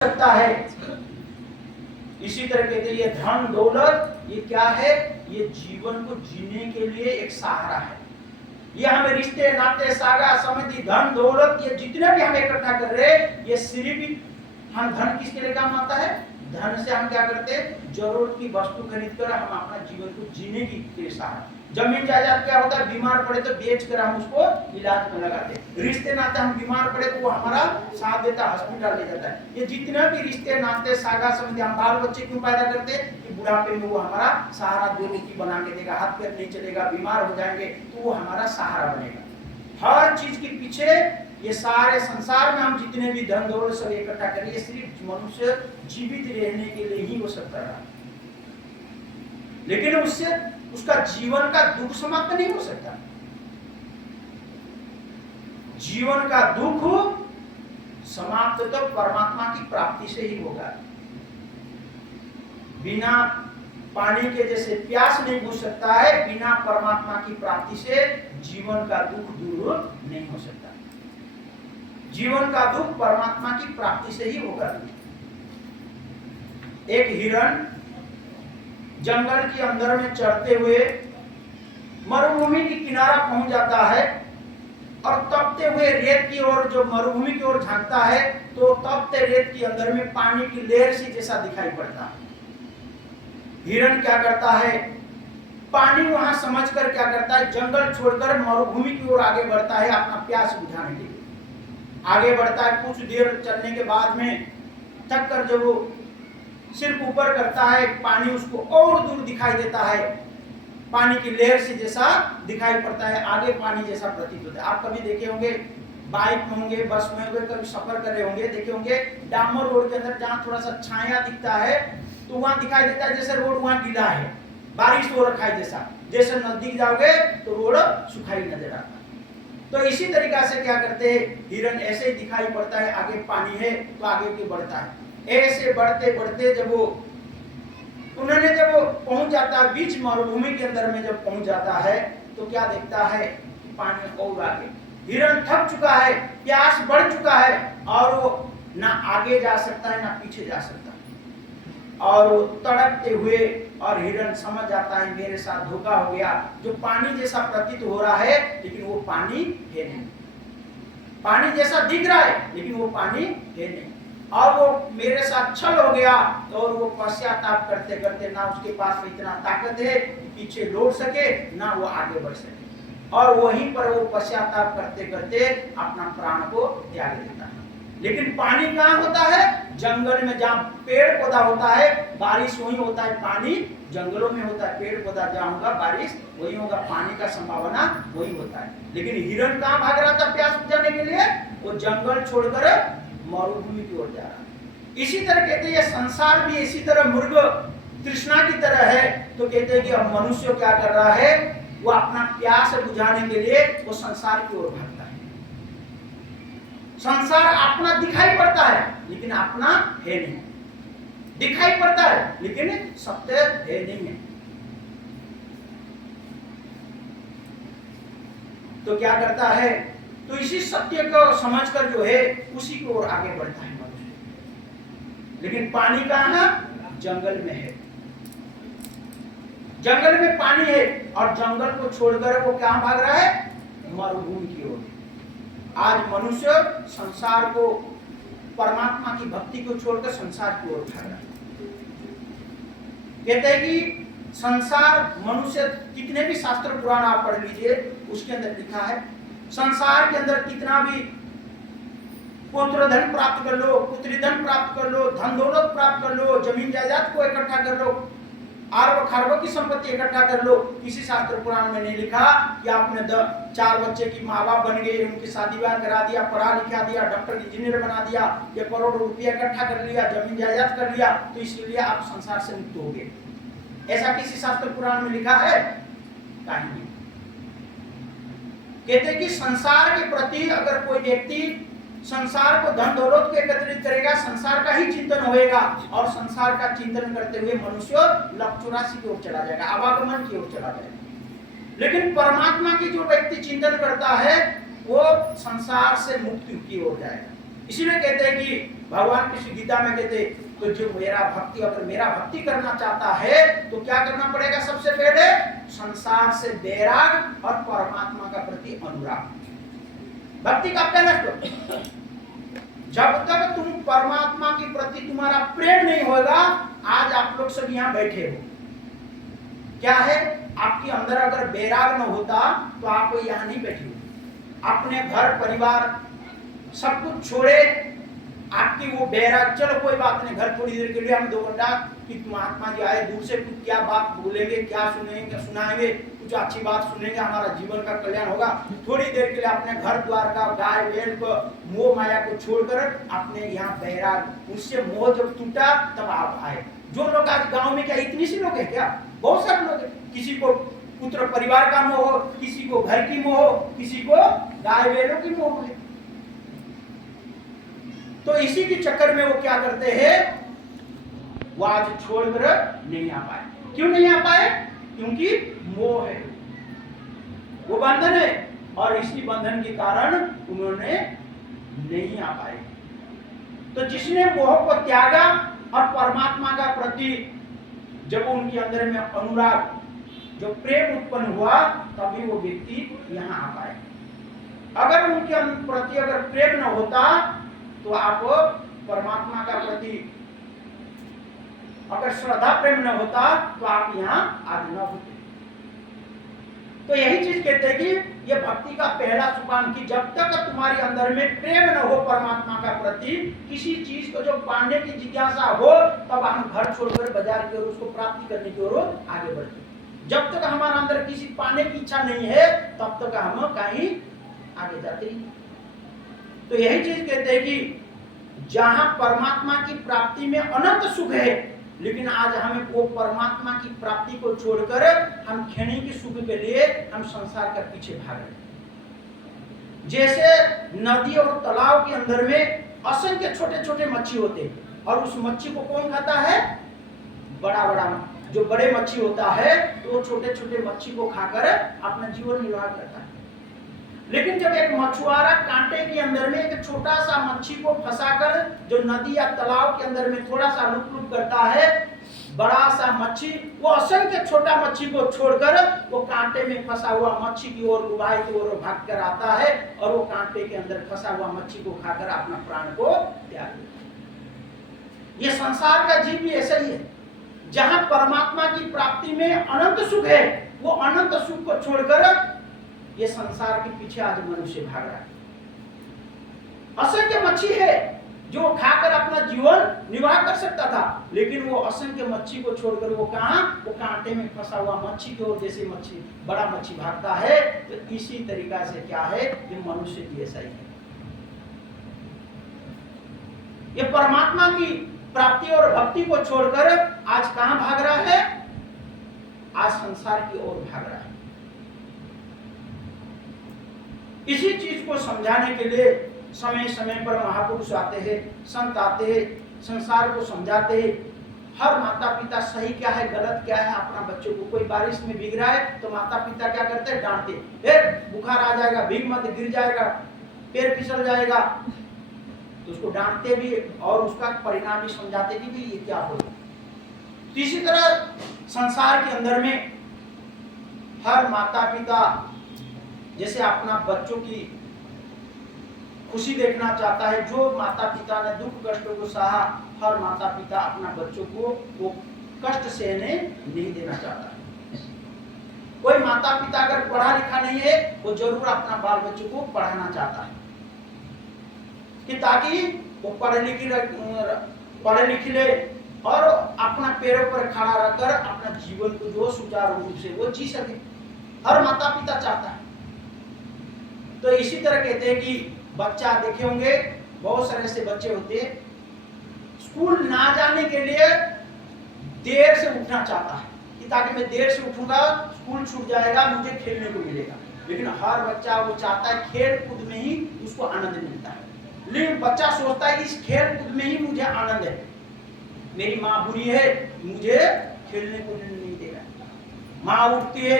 सकता है। इसी तरह कहते हैं ये धन दौलत ये क्या है? ये जीवन को जीने के लिए एक सहारा है। ये हमें रिश्ते नाते सागा समझी धन दौलत ये जितने भी हम इकट्ठा कर रहे हैं ये सिर्फ हम धन किसके लिए काम आता है? धन से हम क्या करते हैं? जरूरत की वस्तु खरीद कर हम अपना जीवन को जीने की सहारा। जमीन जायदाद क्या होता है? बीमार पड़े तो बेच कर हम उसको इलाज में लगाते हैं। रिश्ते नाते हम बीमार पड़े तो वो हमारा साथ देता, हॉस्पिटल ले जाता है। ये जितने भी रिश्ते नाते सागा समझे हम बाल बच्चे क्यों पैदा करते हैं? कि बुढ़ापे में वो हमारा सहारा, दो रोटी बना के देगा, हाथ पैर नहीं चलेगा, बीमार हो जाएंगे तो वो हमारा सहारा बनेगा। हर चीज के पीछे ये सारे संसार में हम जितने भी धन दौलत सब इकट्ठा करें ये सिर्फ मनुष्य जीवित रहने के लिए ही वो सब कर रहा है, लेकिन उससे उसका जीवन का दुख समाप्त नहीं हो सकता। जीवन का दुख समाप्त तो परमात्मा की प्राप्ति से ही होगा। बिना पानी के जैसे प्यास नहीं बुझ सकता है, बिना परमात्मा की प्राप्ति से जीवन का दुख दूर नहीं हो सकता। जीवन का दुख परमात्मा की प्राप्ति से ही होगा। एक हिरण जंगल के अंदर में चढ़ते हुए मरुभूमि की किनारा पहुंच जाता है और तपते हुए रेत की ओर, जो मरुभूमि की ओर झांकता है तो तपते रेत के अंदर में पानी की लहर सी जैसा दिखाई पड़ता है। हिरण क्या करता है? पानी वहां समझकर क्या करता है? जंगल छोड़कर मरुभूमि की ओर आगे बढ़ता है अपना प्यास बुझाने के लिए। आगे बढ़ता है, कुछ देर चलने के बाद में थक कर जब वो सिर्फ ऊपर करता है पानी उसको और दूर दिखाई देता है, पानी की लहर से जैसा दिखाई पड़ता है, आगे पानी जैसा प्रतीत होता है। आप कभी देखे होंगे, बाइक में होंगे, बस में होंगे, कभी सफर कर रहे होंगे, देखे होंगे डामर रोड के अंदर जहाँ थोड़ा सा छाया दिखता है तो वहां दिखाई देता है जैसे रोड वहां गीला है, बारिश हो रखा है जैसा। जैसे नजदीक जाओगे तो रोड सुखाई नजर आता है। तो इसी तरीका से क्या करते हैं, हिरण ऐसे ही दिखाई पड़ता है, आगे पानी है तो आगे की बढ़ता है। ऐसे बढ़ते बढ़ते जब वो पहुंच जाता है बीच मरुभूमि के अंदर में, जब पहुंच जाता है तो क्या देखता है कि पानी और आगे, हिरण थक चुका है, प्यास बढ़ चुका है और वो ना आगे जा सकता है ना पीछे जा सकता है, और वो तड़पते हुए, और हिरण समझ जाता है मेरे साथ धोखा हो गया। जो पानी जैसा प्रतीत हो रहा है लेकिन वो पानी है नहीं, पानी जैसा दिख रहा है लेकिन वो पानी है नहीं, और वो मेरे साथ छल हो गया। और वो पश्चाताप करते करते ना उसके पास इतना ताकत है कि पीछे लौट सके ना वो आगे बढ़ सके, और वहीं पर वो पश्चाताप करते करते अपना प्राण को त्याग देता है। लेकिन पानी कहाँ होता है? जंगल में, जहाँ पेड़ पौधा होता है बारिश वहीं होता है, पानी जंगलों में होता है, पेड़ पौधा जहाँ होगा बारिश वही होगा, पानी का संभावना वही होता है। लेकिन हिरण कहाँ भाग रहा था प्यास बुझाने के लिए? वो जंगल छोड़कर मरुभूमि की ओर जा रहा है। इसी तरह कहते हैं संसार भी इसी तरह मृग तृष्णा की तरह है। तो कहते हैं कि अब मनुष्य क्या कर रहा है? वो अपना प्यास बुझाने के लिए वो संसार की ओर भागता है। संसार अपना दिखाई पड़ता है लेकिन अपना है नहीं, दिखाई पड़ता है लेकिन सत्य है नहीं है। तो क्या करता है? तो इसी सत्य को समझकर जो है उसी की ओर आगे बढ़ता है मनुष्य। लेकिन पानी कहाँ है? जंगल में है, जंगल में पानी है और जंगल को छोड़कर वो कहाँ भाग रहा है? मरुभूमि की ओर। आज मनुष्य संसार को, परमात्मा की भक्ति को छोड़कर संसार की ओर भाग रहा है। कहते हैं कि संसार, मनुष्य, कितने भी शास्त्र पुराण आप पढ़ लीजिए उसके अंदर लिखा है संसार के अंदर कितना भी पुत्र धन प्राप्त कर लो, पुत्री धन प्राप्त कर लो, धन दौलत प्राप्त कर लो, जमीन जायदाद को इकट्ठा कर लो, अरबों खरबों की संपत्ति इकट्ठा कर लो, किसी शास्त्र पुराण में नहीं लिखा कि आपने 4 बच्चे की माँ बाप बन गए, उनकी शादी ब्याह करा दिया, पढ़ा लिखा दिया, डॉक्टर इंजीनियर बना दिया, या करोड़ों रुपया इकट्ठा कर लिया, जमीन जायदाद कर लिया तो इसलिए आप संसार से मुक्त हो गए। ऐसा किसी शास्त्र पुराण में लिखा है? कहीं नहीं। कहते हैं कि संसार के प्रति अगर कोई व्यक्ति संसार को धन दौलत को एकत्रित करेगा, संसार का ही चिंतन होएगा, और संसार का चिंतन करते हुए मनुष्य लक्ष्य की ओर चला जाएगा, आवागमन की ओर चला जाएगा। लेकिन परमात्मा की जो व्यक्ति चिंतन करता है वो संसार से मुक्ति की ओर जाएगा। इसीलिए कहते हैं कि भगवान कृष्ण गीता में कहते तो जो अगर मेरा भक्ति करना चाहता है तो क्या करना पड़ेगा? सबसे पहले संसार से बैराग और परमात्मा का प्रति अनुराग। भक्ति का पहला स्टेप, जब तक तुम परमात्मा के प्रति तुम्हारा प्रेम नहीं होगा, आज आप लोग सब यहाँ बैठे हो, क्या है आपके अंदर अगर बैराग न होता तो आप यहाँ नहीं बैठे हो। अपने घर परिवार सब कुछ छोड़े, आपकी वो बैराग, चलो कोई बात नहीं, घर थोड़ी देर के लिए हम 2 घंटा कि महात्मा जी आए दूर से, कुछ क्या बात बोलेंगे, क्या सुनाएंगे, कुछ अच्छी बात सुनेंगे, हमारा जीवन का कल्याण होगा। थोड़ी देर के लिए अपने घर द्वार का, गाय बैल को, मोह माया को छोड़कर अपने यहाँ बैराग, उससे मोह जब टूटा तब आप आए। जो लोग आज गांव में क्या इतनी सी लोग है क्या? बहुत सारे लोग हैं। किसी को पुत्र परिवार का मोह हो, किसी को घर की मोह हो, किसी को गाय बैलों की मोह है। तो इसी के चक्कर में वो क्या करते हैं, वो आज छोड़कर नहीं आ पाए। क्यों नहीं आ पाए? क्योंकि मोह है, वो बंधन है, और इसी बंधन के कारण उन्होंने नहीं आ पाए। तो जिसने मोह को त्यागा और परमात्मा का प्रति जब उनके अंदर में अनुराग, जो प्रेम उत्पन्न हुआ, तभी वो व्यक्ति यहाँ आ पाए। अगर उनके प्रति अगर प्रेम न होता तो आप परमात्मा का प्रति अगर श्रद्धा प्रेम न होता तो आप यहाँ आज न होते। तो यही चीज कहते हैं कि ये भक्ति का पहला सोपान, कि जब तक तुम्हारे अंदर में प्रेम न हो परमात्मा का प्रति, किसी चीज को जो पाने की जिज्ञासा हो, तब हम घर छोड़कर बाजार की ओर उसको प्राप्ति करने की ओर आगे बढ़ते। जब तक हमारे अंदर किसी पाने की इच्छा नहीं है, तब तक हम कहीं आगे जाते ही। तो यही चीज कहते हैं कि जहां परमात्मा की प्राप्ति में अनंत सुख है, लेकिन आज हमें वो परमात्मा की प्राप्ति को छोड़कर हम क्षणिक के सुख के लिए हम संसार के पीछे भाग रहे। जैसे नदी और तालाब के अंदर में असंख्य छोटे छोटे मच्छी होते हैं, और उस मच्छी को कौन खाता है? बड़ा बड़ा जो बड़े मच्छी होता है, तो छोटे छोटे मच्छी को खाकर अपना जीवन निर्वाह करता है। लेकिन जब एक मछुआरा कांटे के अंदर में एक छोटा सा मच्छी को फंसाकर जो नदी या तालाब के अंदर में थोड़ा सा लुक लुक करता है, बड़ा सा मच्छी वो असंख्य छोटा मच्छी को छोड़कर वो कांटे में फंसा हुआ मच्छी की ओर, उबाई की ओर भाग कर आता है, और वो कांटे के अंदर फंसा हुआ मच्छी को खाकर अपना प्राण को त्याग देता है। ये संसार का जीव भी ऐसा ही है। जहां परमात्मा की प्राप्ति में अनंत सुख है, वो अनंत सुख को छोड़कर ये संसार के पीछे आज मनुष्य भाग रहा है। असंख्य मच्छी है जो खाकर अपना जीवन निर्वाह कर सकता था, लेकिन वो असंख्य मच्छी को छोड़कर वो कहां? वो कांटे में फंसा हुआ मच्छी की ओर जैसे मच्छी बड़ा मच्छी भागता है, तो इसी तरीका से क्या है, ये मनुष्य भी ऐसा ही है। ये परमात्मा की प्राप्ति और भक्ति को छोड़कर आज कहां भाग रहा है? आज संसार की ओर भाग रहा है। इसी चीज को समझाने के लिए समय समय पर महापुरुष आते हैं, संत आते हैं, संसार को समझाते हैं। हर माता पिता सही क्या है गलत क्या है अपना बच्चों को, कोई बारिश में भीग रहा है तो माता पिता क्या करते हैं? डांटते, बुखार आ जाएगा, भीग मत, गिर जाएगा, पैर फिसल जाएगा, तो उसको डांटते भी और उसका परिणाम भी समझाते कि ये क्या हो। तो इसी तरह संसार के अंदर में हर माता पिता जैसे अपना बच्चों की खुशी देखना चाहता है, जो माता पिता ने दुख कष्टों को सहा, हर माता पिता अपना बच्चों को वो कष्ट सहने नहीं देना चाहता है। कोई माता पिता अगर पढ़ा लिखा नहीं है, वो जरूर अपना बाल बच्चों को पढ़ाना चाहता है, कि ताकि वो पढ़े लिख ले और अपना पैरों पर खड़ा रहकर अपना जीवन को जो सुचारू रूप से वो जी सके। हर माता पिता चाहता है। तो इसी तरह कहते हैं कि बच्चा देखे होंगे, बहुत सारे ऐसे बच्चे होते हैं स्कूल ना जाने के लिए देर से उठना चाहता है, कि ताकि मैं देर से उठूंगा, स्कूल छूट जाएगा, मुझे खेलने को मिलेगा। लेकिन हर बच्चा वो चाहता है खेल कूद में ही उसको आनंद मिलता है। लेकिन बच्चा सोचता है कि इस खेल कूद में ही मुझे आनंद है, मेरी माँ बुरी है, मुझे खेलने को नहीं देगा। माँ उठती है,